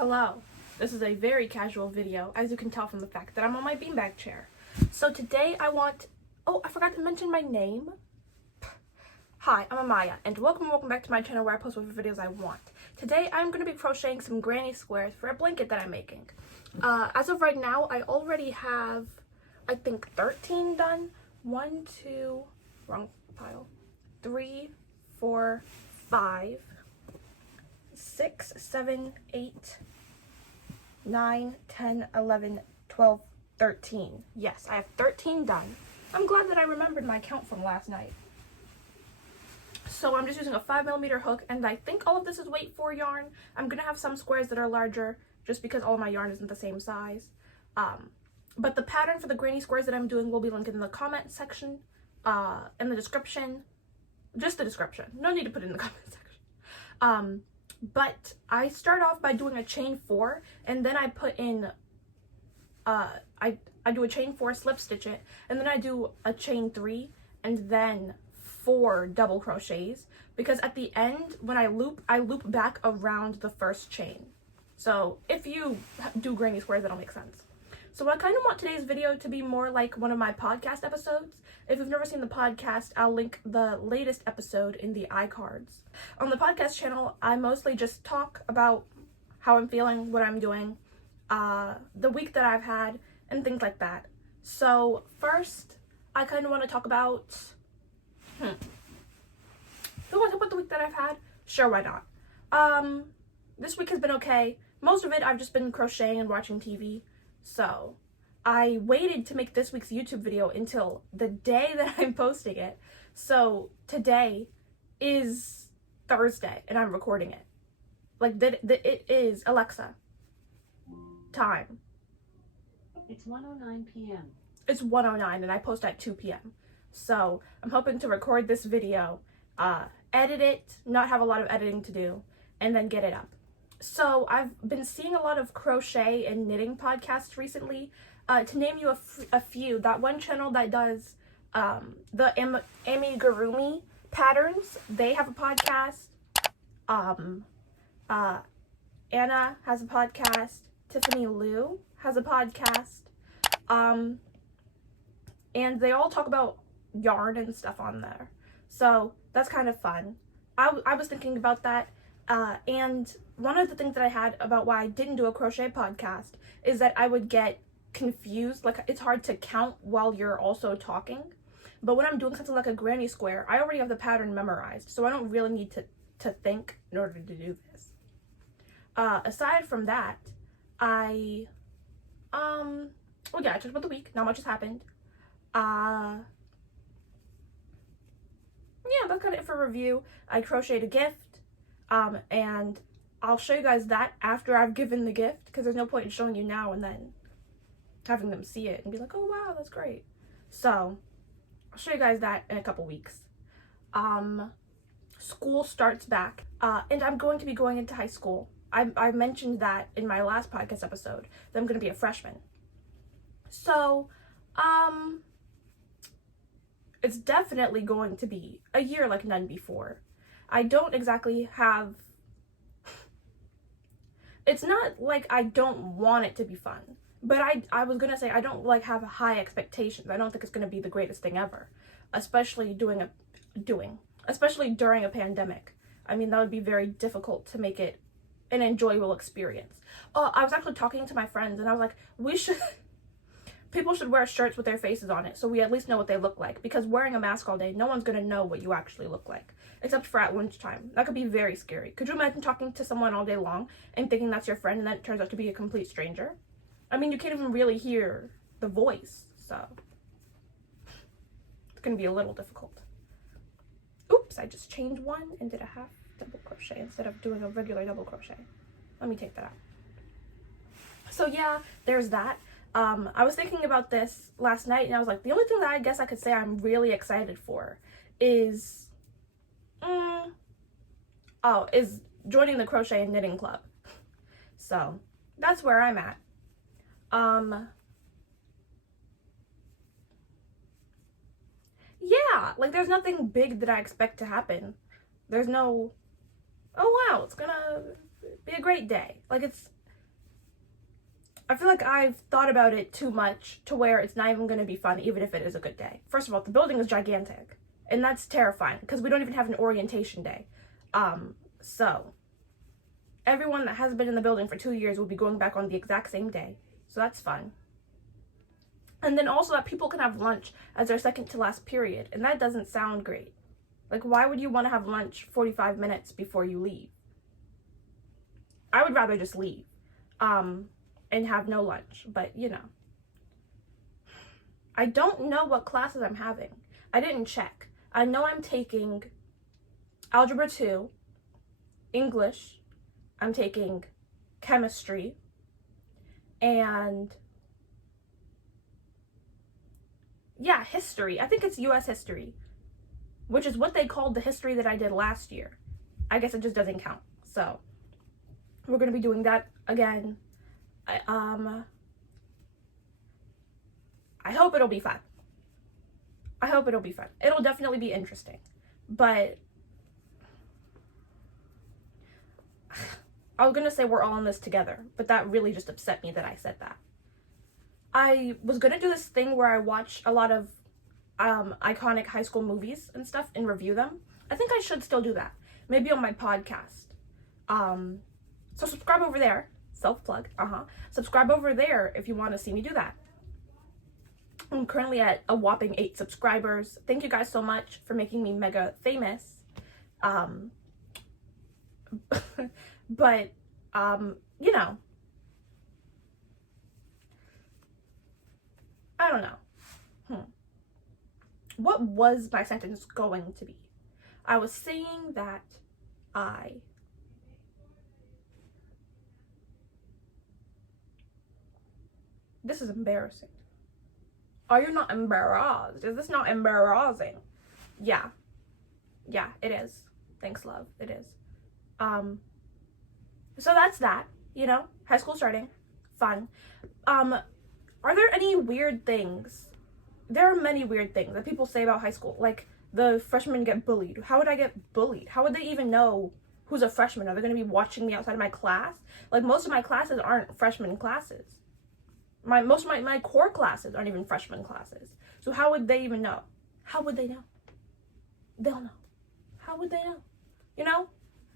Hello, this is a very casual video, as you can tell from the fact that I'm on my beanbag chair. So today I forgot to mention my name. Hi, I'm Amaya, and welcome back to my channel where I post whatever videos I want. Today I'm going to be crocheting some granny squares for a blanket that I'm making. As of right now, I already have, I think, 13 done. 1, 2, wrong pile, 3, 4, 5, 6, 7, 8, 9, 10, 11, 12, 13. Yes, I have 13 done. I'm glad that I remembered my count from last night. So I'm just using a 5mm hook, and I think all of this is weight 4 yarn. I'm gonna have some squares that are larger just because all of my yarn isn't the same size. But the pattern for the granny squares that I'm doing will be linked in the comment section, in the description. Just the description. No need to put it in the comment section. But I start off by doing a chain 4, and then I put in, I do a chain 4, slip stitch it, and then I do a chain 3, and then 4 double crochets, because at the end, when I loop back around the first chain. So if you do granny squares, that'll make sense. So I kind of want today's video to be more like one of my podcast episodes. If you've never seen the podcast, I'll link the latest episode in the iCards. On the podcast channel, I mostly just talk about how I'm feeling, what I'm doing, the week that I've had, and things like that. So first, I kind of want to talk about, do I want to talk about the week that I've had? Sure, why not? This week has been okay. Most of it, I've just been crocheting and watching TV. So I waited to make this week's YouTube video until the day that I'm posting it. So today is Thursday and I'm recording it. Like, it is, Alexa, time. It's 1:09 p.m. It's 1:09 and I post at 2 p.m. So I'm hoping to record this video, edit it, not have a lot of editing to do, and then get it up. So I've been seeing a lot of crochet and knitting podcasts recently. To name you a few, that one channel that does the amigurumi patterns, they have a podcast. Anna has a podcast. Tiffany Liu has a podcast. And they all talk about yarn and stuff on there. So that's kind of fun. I was thinking about that. And one of the things that I had about why I didn't do a crochet podcast is that I would get confused. Like, it's hard to count while you're also talking. But when I'm doing something like a granny square, I already have the pattern memorized, so I don't really need to think in order to do this. Aside from that, I talked about the week. Not much has happened. Yeah, that's kind of it for review. I crocheted a gift, and I'll show you guys that after I've given the gift, because there's no point in showing you now and then having them see it and be like, oh wow, that's great. So I'll show you guys that in a couple weeks. School starts back, and I'm going to be going into high school. I mentioned that in my last podcast episode, that I'm going to be a freshman. So, it's definitely going to be a year like none before. I don't exactly have, it's not like I don't want it to be fun, but I was gonna say I don't like have high expectations. I don't think it's gonna be the greatest thing ever, especially especially during a pandemic. I mean, that would be very difficult to make it an enjoyable experience. I was actually talking to my friends and I was like, people should wear shirts with their faces on it so we at least know what they look like, because wearing a mask all day, no one's gonna know what you actually look like, except for at lunchtime. That could be very scary. Could you imagine talking to someone all day long and thinking that's your friend and then it turns out to be a complete stranger? I mean, you can't even really hear the voice, so it's gonna be a little difficult. Oops, I just chained one and did a half double crochet instead of doing a regular double crochet. Let me take that out. So yeah, there's that. I was thinking about this last night and I was like, the only thing that I guess I could say I'm really excited for is joining the crochet and knitting club. So that's where I'm at. Yeah, like there's nothing big that I expect to happen. There's no, oh wow, it's gonna be a great day. Like I feel like I've thought about it too much to where it's not even going to be fun, even if it is a good day. First of all, the building is gigantic, and that's terrifying because we don't even have an orientation day. So everyone that has been in the building for 2 years will be going back on the exact same day. So that's fun. And then also that people can have lunch as their second to last period, and that doesn't sound great. Like, why would you want to have lunch 45 minutes before you leave? I would rather just leave. And have no lunch, but you know. I don't know what classes I'm having. I didn't check. I know I'm taking Algebra 2, English, I'm taking Chemistry, and yeah, History. I think it's US History, which is what they called the history that I did last year. I guess it just doesn't count. So we're going to be doing that again. I hope it'll be fun. I hope it'll be fun. It'll definitely be interesting. But I was gonna say we're all in this together, but that really just upset me that I said that. I was gonna do this thing where I watch a lot of iconic high school movies and stuff and review them. I think I should still do that. Maybe on my podcast. So subscribe over there. Self-plug, Subscribe over there if you want to see me do that. I'm currently at a whopping 8 subscribers. Thank you guys so much for making me mega famous. But, you know, I don't know. What was my sentence going to be? I was saying that this is embarrassing. Are you not embarrassed? Is this not embarrassing? Yeah. Yeah, it is. Thanks, love. It is. So that's that, you know, high school starting, fun. Are there any weird things? There are many weird things that people say about high school, like the freshmen get bullied. How would I get bullied? How would they even know who's a freshman? Are they going to be watching me outside of my class? Like, most of my classes aren't freshman classes. Most of my core classes aren't even freshman classes. So how would they even know? How would they know? They'll know. How would they know? You know?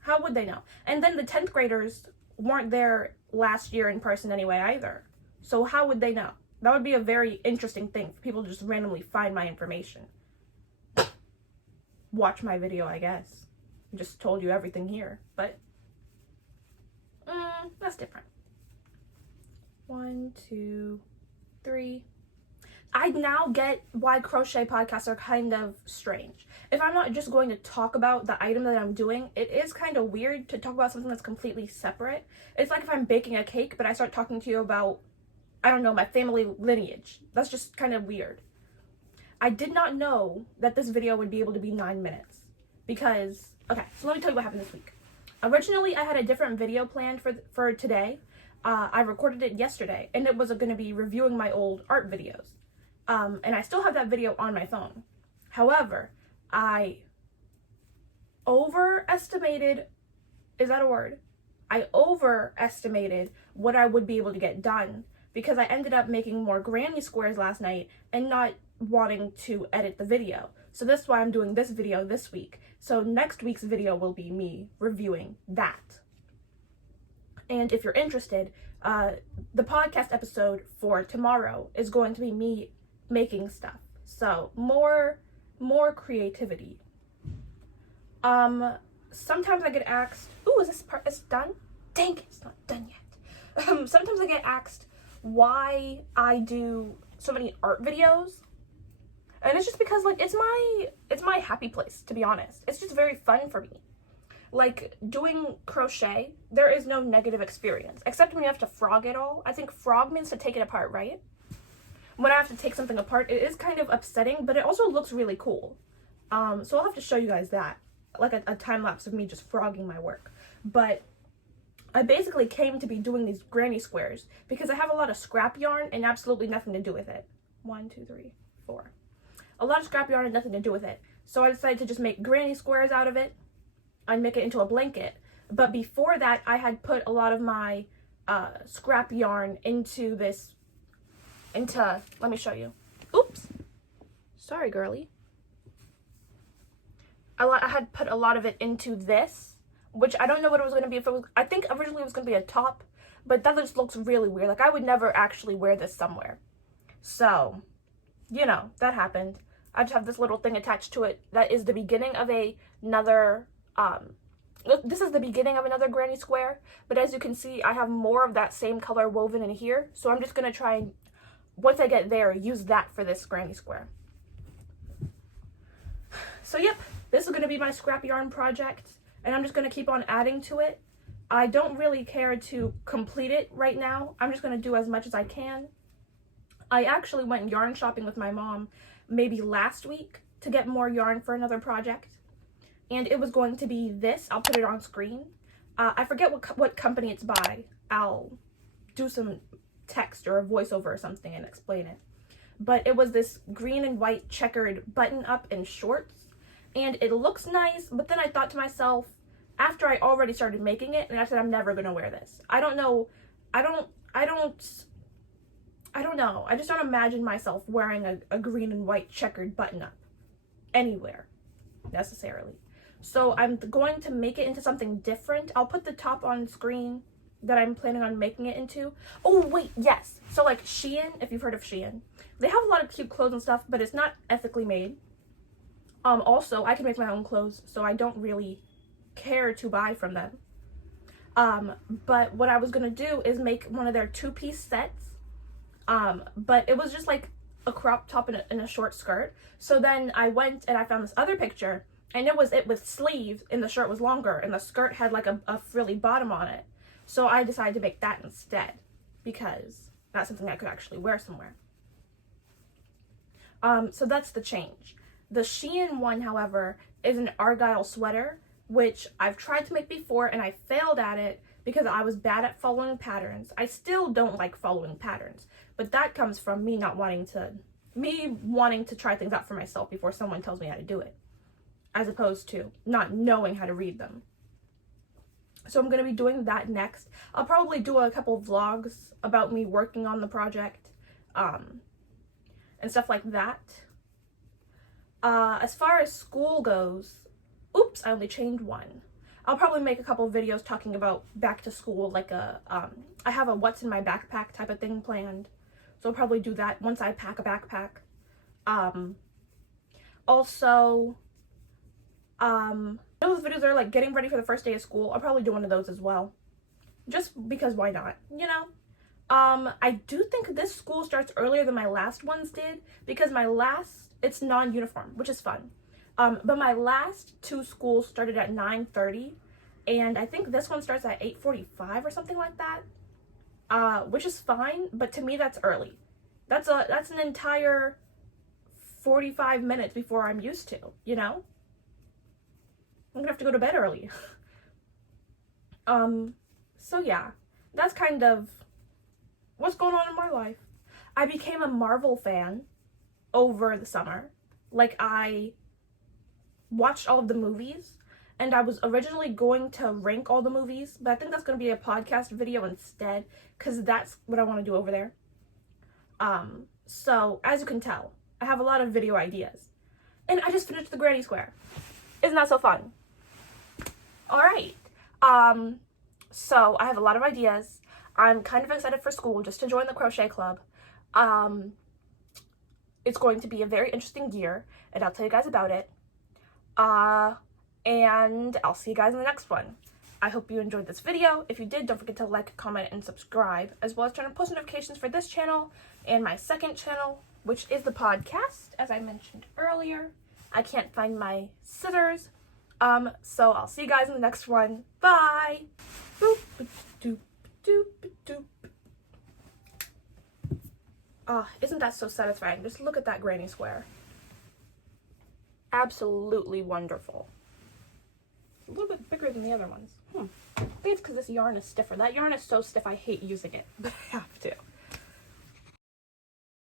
How would they know? And then the 10th graders weren't there last year in person anyway either. So how would they know? That would be a very interesting thing for people to just randomly find my information. Watch my video, I guess. I just told you everything here, but that's different. 1, 2, 3. I now get why crochet podcasts are kind of strange. If I'm not just going to talk about the item that I'm doing, it is kind of weird to talk about something that's completely separate. It's like if I'm baking a cake, but I start talking to you about, I don't know, my family lineage. That's just kind of weird. I did not know that this video would be able to be 9 minutes because, okay, so let me tell you what happened this week. Originally, I had a different video planned for today. I recorded it yesterday, and it was going to be reviewing my old art videos. And I still have that video on my phone. However, I overestimated, is that a word? I overestimated what I would be able to get done because I ended up making more granny squares last night and not wanting to edit the video. So that's why I'm doing this video this week. So next week's video will be me reviewing that. And if you're interested, the podcast episode for tomorrow is going to be me making stuff. So more creativity. Sometimes I get asked, ooh, is this part done? Dang it, it's not done yet. Sometimes I get asked why I do so many art videos. And it's just because, like, it's my happy place, to be honest. It's just very fun for me. Like, doing crochet, there is no negative experience, except when you have to frog it all. I think frog means to take it apart, right? When I have to take something apart, it is kind of upsetting, but it also looks really cool. So I'll have to show you guys that, like a time lapse of me just frogging my work. But I basically came to be doing these granny squares because I have a lot of scrap yarn and absolutely nothing to do with it. 1, 2, 3, 4. A lot of scrap yarn and nothing to do with it. So I decided to just make granny squares out of it and make it into a blanket. But before that, I had put a lot of my scrap yarn into let me show you. Oops. Sorry, girly. I had put a lot of it into this, which I don't know what it was going to be. I think originally it was going to be a top, but that just looks really weird. Like, I would never actually wear this somewhere. So, you know, that happened. I just have this little thing attached to it that is the beginning of another, this is the beginning of another granny square, but as you can see, I have more of that same color woven in here, so I'm just going to try and, once I get there, use that for this granny square. So yep, this is going to be my scrap yarn project, and I'm just going to keep on adding to it. I don't really care to complete it right now. I'm just going to do as much as I can. I actually went yarn shopping with my mom maybe last week to get more yarn for another project, and it was going to be this. I'll put it on screen. I forget what company it's by. I'll do some text or a voiceover or something and explain it. But it was this green and white checkered button up in shorts, and it looks nice, but then I thought to myself, after I already started making it, and I said, I'm never gonna wear this. I don't know, I don't know. I just don't imagine myself wearing a green and white checkered button up anywhere, necessarily. So I'm going to make it into something different. I'll put the top on screen that I'm planning on making it into. Oh, wait, yes. So like Shein, if you've heard of Shein, they have a lot of cute clothes and stuff, but it's not ethically made. Also, I can make my own clothes, so I don't really care to buy from them. But what I was gonna do is make one of their two-piece sets. But it was just like a crop top and a short skirt. So then I went and I found this other picture, and it was it with sleeves, and the shirt was longer, and the skirt had like a frilly bottom on it. So I decided to make that instead, because that's something I could actually wear somewhere. So that's the change. The Shein one, however, is an Argyle sweater, which I've tried to make before, and I failed at it because I was bad at following patterns. I still don't like following patterns, but that comes from me wanting to try things out for myself before someone tells me how to do it, as opposed to not knowing how to read them. So I'm going to be doing that next. I'll probably do a couple vlogs about me working on the project, and stuff like that. As far as school goes, oops, I only chained one. I'll probably make a couple videos talking about back to school, like I have a what's in my backpack type of thing planned. So I'll probably do that once I pack a backpack. Also, those videos are like getting ready for the first day of school. I'll probably do one of those as well. Just because why not, you know? I do think this school starts earlier than my last ones did, because it's non-uniform, which is fun. But my last two schools started at 9:30, and I think this one starts at 8:45 or something like that, which is fine, but to me that's early. That's an entire 45 minutes before I'm used to, you know? I'm gonna have to go to bed early. So yeah, that's kind of what's going on in my life. I became a Marvel fan over the summer. Like, I watched all of the movies, and I was originally going to rank all the movies, but I think that's going to be a podcast video instead, because that's what I want to do over there. So, as you can tell, I have a lot of video ideas. And I just finished the Granny Square. Isn't that so fun? Alright. So, I have a lot of ideas. I'm kind of excited for school, just to join the crochet club. It's going to be a very interesting year, and I'll tell you guys about it. And I'll see you guys in the next one. I hope you enjoyed this video. If you did, don't forget to like, comment, and subscribe, as well as turn on post notifications for this channel and my second channel, which is the podcast, as I mentioned earlier. I can't find my scissors. So I'll see you guys in the next one. Bye! Boop, doop, doop, doop. Isn't that so satisfying? Just look at that granny square. Absolutely wonderful. It's a little bit bigger than the other ones. I think it's because this yarn is stiffer. That yarn is so stiff I hate using it, but I have to.